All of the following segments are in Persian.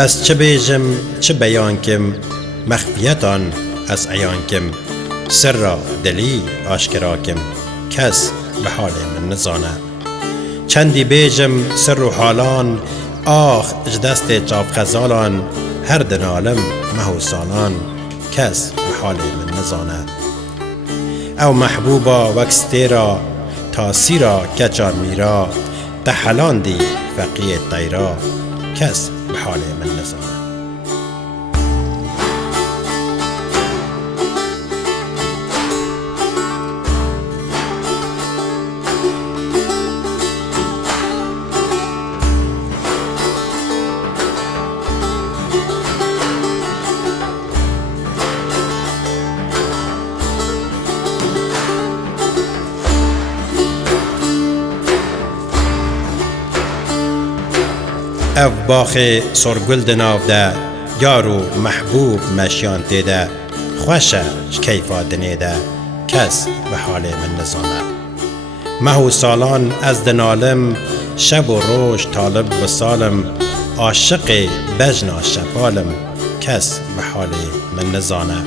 از چه بیجم چه بیان کم، مخفیتان از عیان کم. سر را دلی آشکرا کم، کس به حال من نزانه. چندی بیجم سر و حالان، آخ جدست چاپ خزالان. هر دنالم مهو سالان، کس به حال من نزانه. او محبوبا وکستیرا، تاسیرا کچا میرا. تحلان دی فقیه تیرا، کس به حال من نزانه. او باخ سرگل دناو ده، یارو محبوب مشیان تیده. خوشه کیفا دنیده، کس به حال من نزانه. مهو سالان از دنالم، شب و روش طالب و سالم. عاشق بجنا شپالم، کس به حال من نزانه.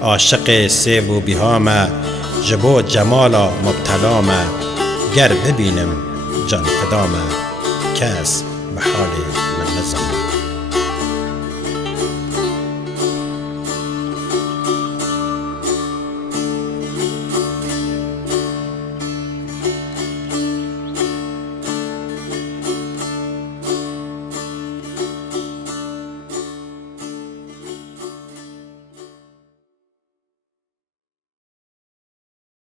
عاشق سیب و بیهامه، جبو جمالا مبتلامه. گر ببینم جان فدامه، کس به حال من نزانه.